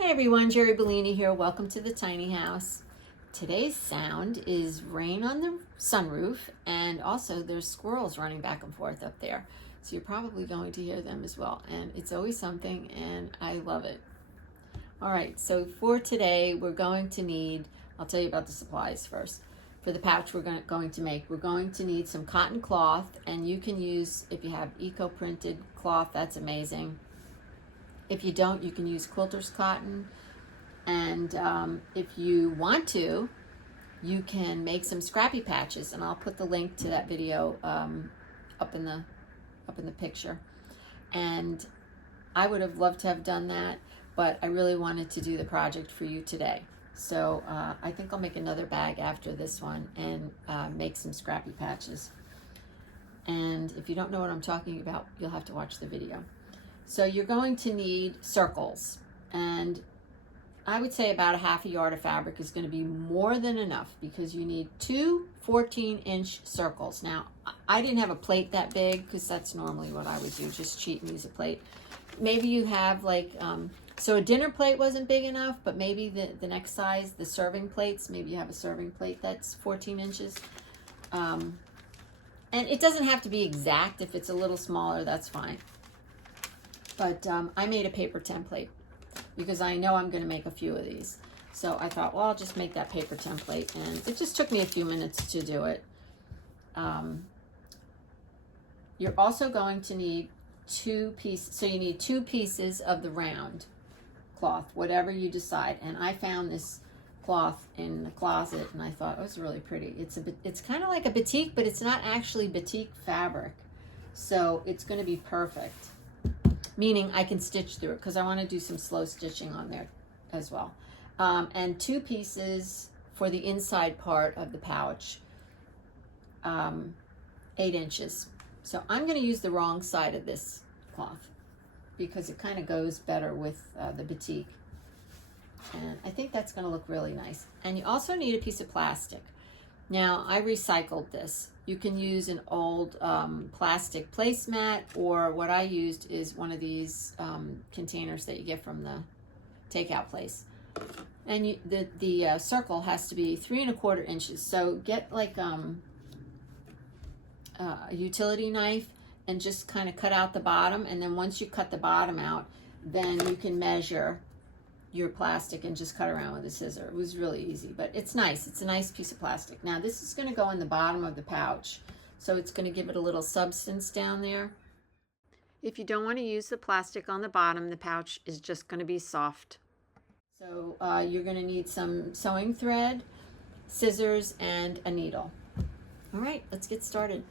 Hi everyone, Jeri Bellini here. Welcome to the tiny house. Today's sound is rain on the sunroof, and also there's squirrels running back and forth up there. So you're probably going to hear them as well. And it's always something, and I love it. All right, so for today, we're going to need, I'll tell you about the supplies first. For the pouch we're going to make, we're going to need some cotton cloth, and you can use, if you have eco-printed cloth, that's amazing. If you don't, you can use quilter's cotton. And if you want to, you can make some scrappy patches, and I'll put the link to that video up in the picture. And I would have loved to have done that, but I really wanted to do the project for you today. So I think I'll make another bag after this one and make some scrappy patches. And if you don't know what I'm talking about, you'll have to watch the video. So you're going to need circles, and I would say about a half a yard of fabric is going to be more than enough, because you need two 14-inch circles. Now, I didn't have a plate that big because that's normally what I would do, just cheat and use a plate. Maybe you have like, so a dinner plate wasn't big enough, but maybe the next size, the serving plates, maybe you have a serving plate that's 14 inches. And it doesn't have to be exact. If it's a little smaller, that's fine. But I made a paper template because I know I'm going to make a few of these. So I thought, well, I'll just make that paper template. And it just took me a few minutes to do it. You're also going to need two pieces. So you need two pieces of the round cloth, whatever you decide. And I found this cloth in the closet, and I thought, oh, it's really pretty. It's kind of like a batik, but it's not actually batik fabric. So it's going to be perfect. Meaning I can stitch through it, because I want to do some slow stitching on there as well. And two pieces for the inside part of the pouch, 8 inches. So I'm going to use the wrong side of this cloth because it kind of goes better with the batik. And I think that's going to look really nice. And you also need a piece of plastic. Now, I recycled this. You can use an old plastic placemat, or what I used is one of these containers that you get from the takeout place. And the circle has to be 3 1/4 inches. So get like a utility knife and just kind of cut out the bottom. And then once you cut the bottom out, then you can measure your plastic and just cut around with a scissor. It was really easy, but it's nice. It's a nice piece of plastic. Now this is going to go in the bottom of the pouch, so it's going to give it a little substance down there. If you don't want to use the plastic on the bottom, the pouch is just going to be soft. So you're going to need some sewing thread, scissors, and a needle. All right, let's get started.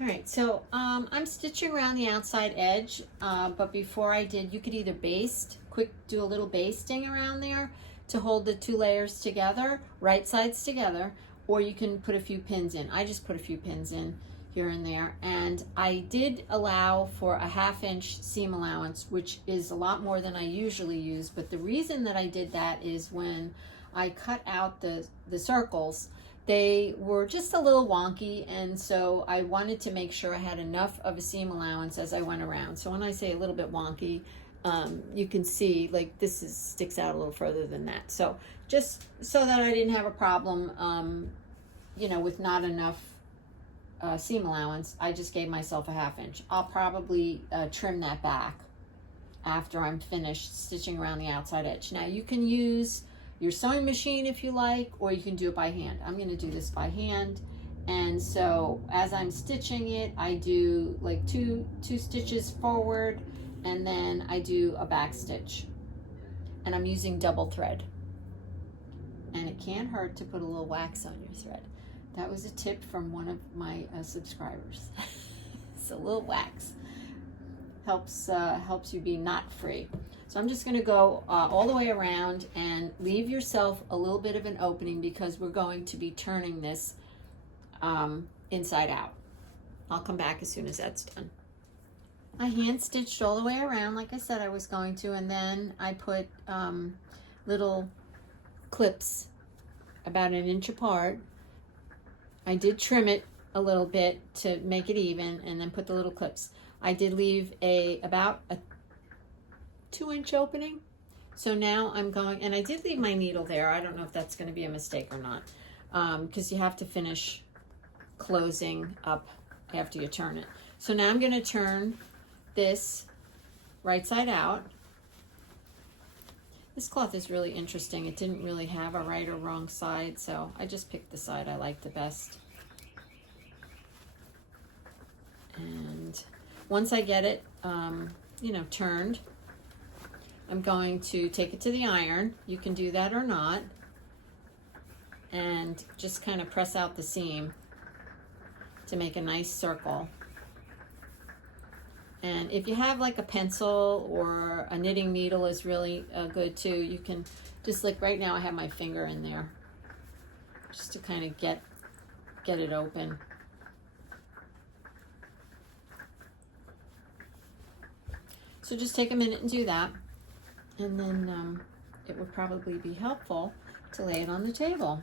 All right, so I'm stitching around the outside edge, but before I did, you could either do a little basting around there to hold the two layers together, right sides together, or you can put a few pins in. I just put a few pins in here and there, and I did allow for a 1/2 inch seam allowance, which is a lot more than I usually use, but the reason that I did that is when I cut out the circles, they were just a little wonky, and so I wanted to make sure I had enough of a seam allowance as I went around. So when I say a little bit wonky, you can see like this sticks out a little further than that. So just so that I didn't have a problem, with not enough seam allowance, I just gave myself a 1/2 inch. I'll probably trim that back after I'm finished stitching around the outside edge. Now you can use your sewing machine if you like, or you can do it by hand. I'm going to do this by hand. And so as I'm stitching it, I do like two stitches forward, and then I do a back stitch. And I'm using double thread. And it can't hurt to put a little wax on your thread. That was a tip from one of my subscribers. So a little wax helps you be knot free. So I'm just going to go all the way around and leave yourself a little bit of an opening, because we're going to be turning this inside out. I'll come back as soon as that's done. I hand stitched all the way around like I said I was going to, and then I put little clips about 1 inch apart. I did trim it a little bit to make it even, and then put the little clips. I did leave about a 2-inch opening. So now I'm going, and I did leave my needle there. I don't know if that's going to be a mistake or not, because you have to finish closing up after you turn it. So now I'm going to turn this right side out. This cloth is really interesting. It didn't really have a right or wrong side, so I just picked the side I like the best. And once I get it, you know, turned, I'm going to take it to the iron. You can do that or not. And just kind of press out the seam to make a nice circle. And if you have like a pencil or a knitting needle is really good too. You can just, like right now I have my finger in there just to kind of get it open. So just take a minute and do that. And then it would probably be helpful to lay it on the table.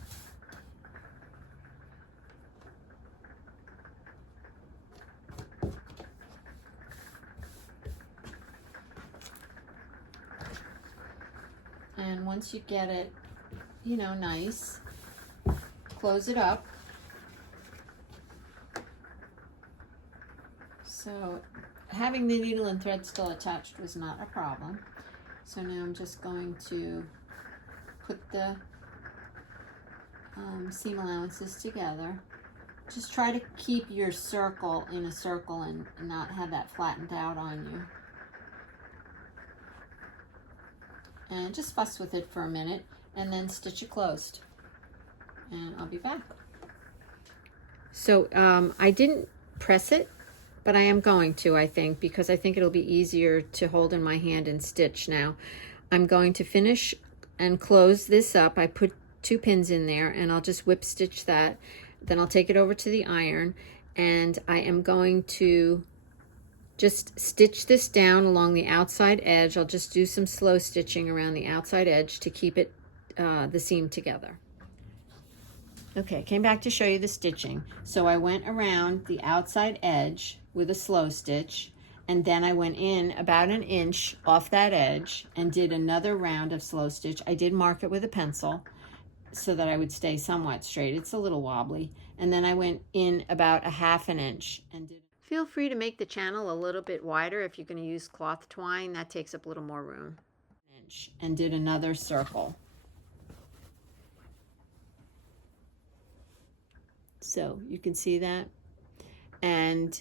And once you get it, you know, nice, close it up. So having the needle and thread still attached was not a problem. So now I'm just going to put the seam allowances together. Just try to keep your circle in a circle and not have that flattened out on you. And just fuss with it for a minute and then stitch it closed. And I'll be back. So I didn't press it, but I am going to, I think, because I think it'll be easier to hold in my hand and stitch now. I'm going to finish and close this up. I put 2 pins in there and I'll just whip stitch that. Then I'll take it over to the iron and I am going to just stitch this down along the outside edge. I'll just do some slow stitching around the outside edge to keep it, the seam together. Okay, came back to show you the stitching. So I went around the outside edge with a slow stitch, and then I went in about 1 inch off that edge and did another round of slow stitch. I did mark it with a pencil so that I would stay somewhat straight. It's a little wobbly. And then I went in about 1/2 inch and did. Feel free to make the channel a little bit wider if you're going to use cloth twine. That takes up a little more room. And did another circle. So you can see that. And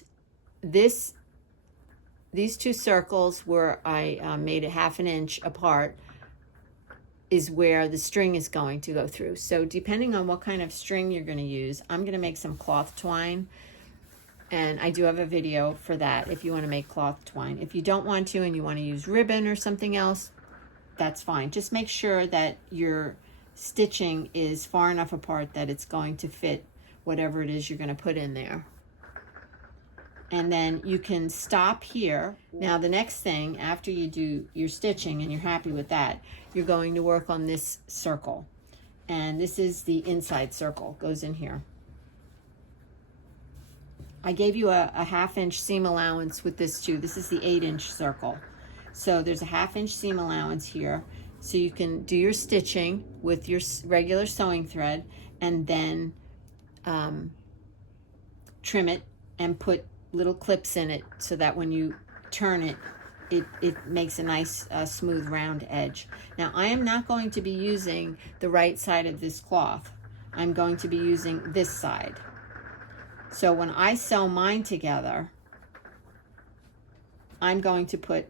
these 2 circles where I made it 1/2 inch apart is where the string is going to go through. So depending on what kind of string you're going to use, I'm going to make some cloth twine. And I do have a video for that if you want to make cloth twine. If you don't want to and you want to use ribbon or something else, that's fine. Just make sure that your stitching is far enough apart that it's going to fit whatever it is you're going to put in there. And then you can stop here. Now the next thing, after you do your stitching and you're happy with that, you're going to work on this circle. And this is the inside circle, goes in here. I gave you a 1/2 inch seam allowance with this too. This is the 8-inch circle. So there's a 1/2 inch seam allowance here. So you can do your stitching with your regular sewing thread and then trim it and put little clips in it so that when you turn it, it makes a nice smooth round edge. Now I am not going to be using the right side of this cloth. I'm going to be using this side. So when I sew mine together, I'm going to put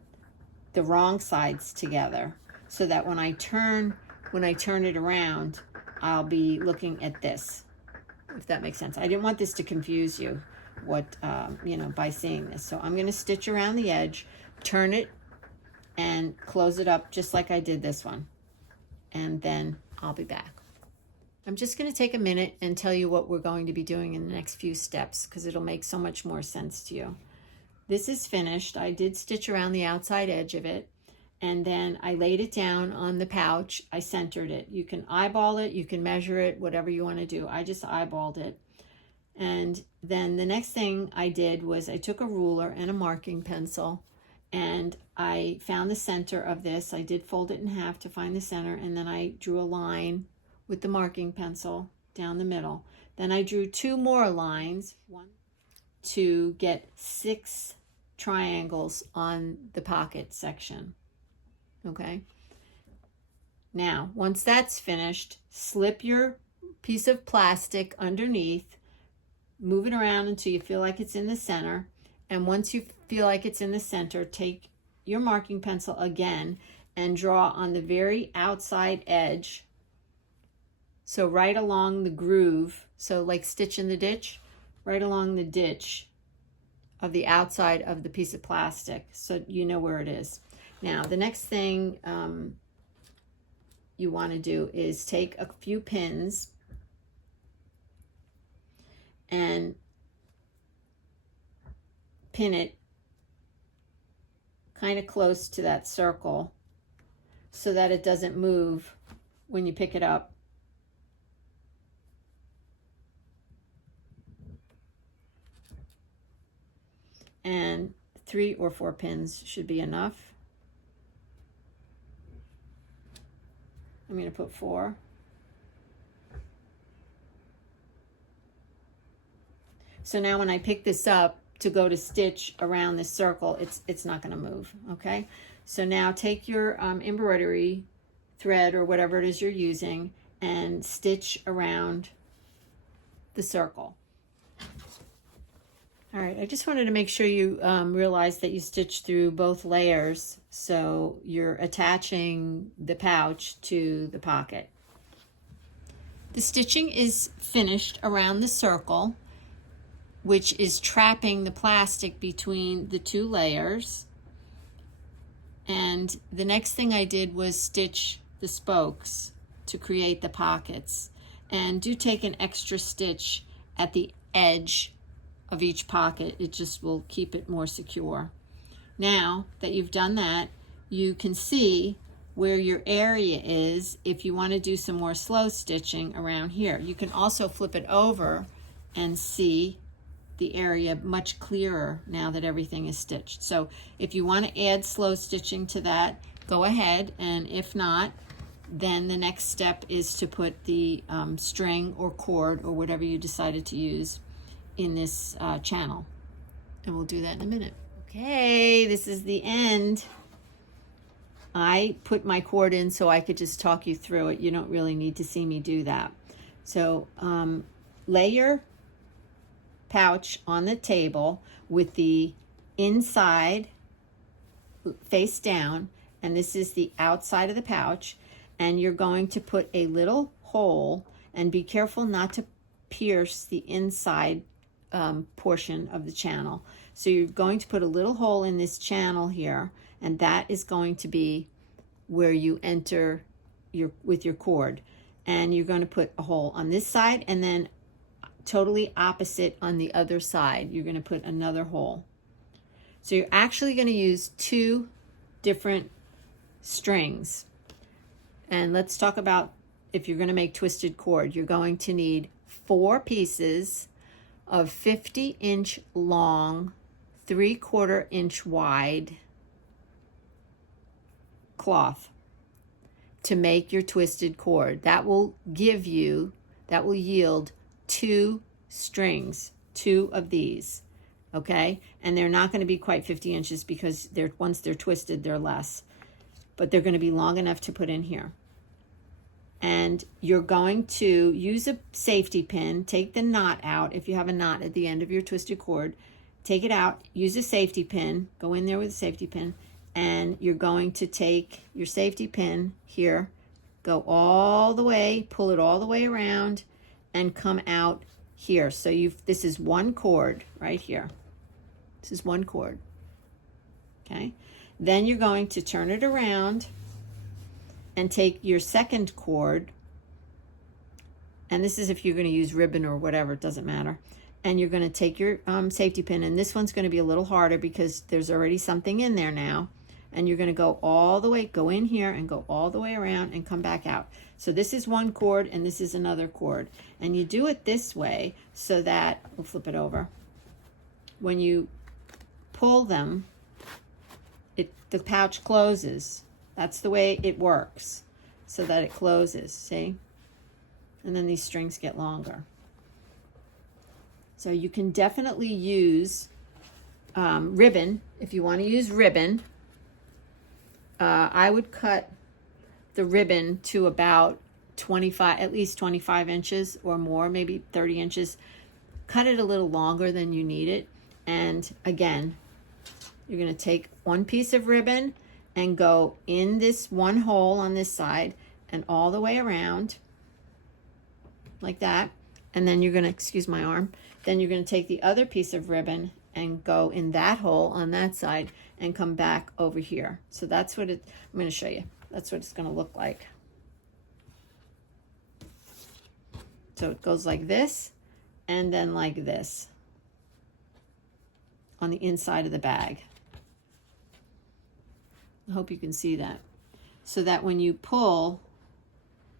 the wrong sides together so that when I turn it around, I'll be looking at this, if that makes sense. I didn't want this to confuse you, you know, by seeing this. So I'm going to stitch around the edge, turn it, and close it up just like I did this one. And then I'll be back. I'm just going to take a minute and tell you what we're going to be doing in the next few steps because it'll make so much more sense to you. This is finished. I did stitch around the outside edge of it, and then I laid it down on the pouch. I centered it. You can eyeball it, you can measure it, whatever you want to do. I just eyeballed it. And then the next thing I did was I took a ruler and a marking pencil and I found the center of this. I did fold it in half to find the center, and then I drew a line with the marking pencil down the middle. Then I drew 2 more lines, one to get 6 triangles on the pocket section. Okay. Now, once that's finished, slip your piece of plastic underneath, move it around until you feel like it's in the center. And once you feel like it's in the center, take your marking pencil again and draw on the very outside edge. So right along the groove, so like stitch in the ditch, right along the ditch of the outside of the piece of plastic, so you know where it is. Now, the next thing you want to do is take a few pins and pin it kind of close to that circle so that it doesn't move when you pick it up. And 3 or 4 pins should be enough. I'm going to put 4. So now when I pick this up to go to stitch around this circle, it's not going to move, okay? So now take your embroidery thread or whatever it is you're using and stitch around the circle. All right, I just wanted to make sure you realize that you stitch through both layers, so you're attaching the pouch to the pocket. The stitching is finished around the circle, which is trapping the plastic between the 2 layers. And the next thing I did was stitch the spokes to create the pockets. And do take an extra stitch at the edge of each pocket. It just will keep it more secure. Now that you've done that, you can see where your area is if you want to do some more slow stitching around here. You can also flip it over and see the area much clearer now that everything is stitched. So if you want to add slow stitching to that, go ahead, and if not, then the next step is to put the string or cord or whatever you decided to use in this channel, and we'll do that in a minute. Okay, this is the end. I put my cord in so I could just talk you through it. You don't really need to see me do that. So lay your pouch on the table with the inside face down, and this is the outside of the pouch, and you're going to put a little hole, and be careful not to pierce the inside portion of the channel. So you're going to put a little hole in this channel here, and that is going to be where you enter with your cord. And you're going to put a hole on this side, and then totally opposite on the other side, you're going to put another hole. So you're actually going to use 2 different strings. And let's talk about if you're going to make twisted cord. You're going to need 4 pieces of 50-inch long, 3/4 inch wide cloth to make your twisted cord. That will yield 2 strings, 2 of these, okay? And they're not going to be quite 50 inches because once they're twisted, they're less, but they're going to be long enough to put in here. And you're going to use a safety pin, take the knot out. If you have a knot at the end of your twisted cord, take it out, use a safety pin, go in there with a safety pin, and you're going to take your safety pin here, go all the way, pull it all the way around, and come out here. So this is 1 cord right here. This is 1 cord, okay? Then you're going to turn it around and take your second cord, and this is if you're going to use ribbon or whatever, it doesn't matter. And you're going to take your safety pin, and this one's going to be a little harder because there's already something in there now. And you're going to go all the way, go in here and go all the way around and come back out. So this is 1 cord and this is another cord. And you do it this way so that, we'll flip it over. When you pull them, the pouch closes. That's the way it works, so that it closes, see? And then these strings get longer. So you can definitely use ribbon. If you want to use ribbon, I would cut the ribbon to about 25, at least 25 inches or more, maybe 30 inches. Cut it a little longer than you need it. And again, you're going to take one piece of ribbon and go in this one hole on this side and all the way around like that. And then you're going to, excuse my arm, then you're going to take the other piece of ribbon and go in that hole on that side and come back over here. So that's what I'm going to show you. That's what it's going to look like. So it goes like this and then like this on the inside of the bag. I hope you can see that. So that when you pull,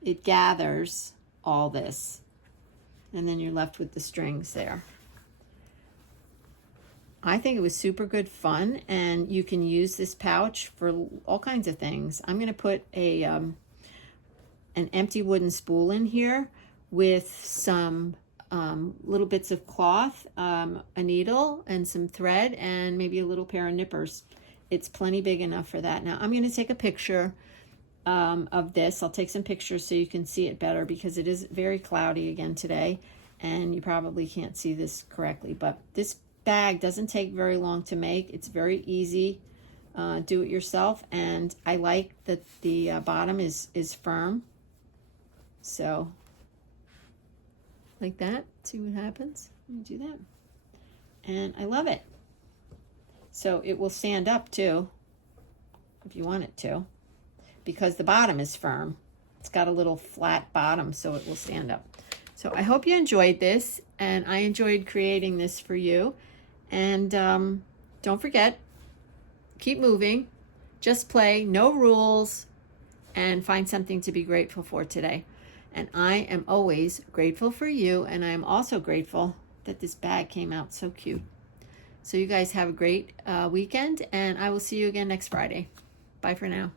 it gathers all this. And then you're left with the strings there. I think it was super good fun, and you can use this pouch for all kinds of things. I'm going to put an empty wooden spool in here with some little bits of cloth, a needle, and some thread, and maybe a little pair of nippers. It's plenty big enough for that. Now I'm going to take a picture of this. I'll take some pictures so you can see it better, because it is very cloudy again today, and you probably can't see this correctly. But this bag doesn't take very long to make. It's very easy, do it yourself, and I like that the bottom is firm. So like that, see what happens when you do that. And I love it. So it will stand up too, if you want it to, because the bottom is firm. It's got a little flat bottom, so it will stand up. So I hope you enjoyed this, and I enjoyed creating this for you. And don't forget, keep moving, just play, no rules, and find something to be grateful for today. And I am always grateful for you, and I am also grateful that this bag came out so cute. So you guys have a great weekend, and I will see you again next Friday. Bye for now.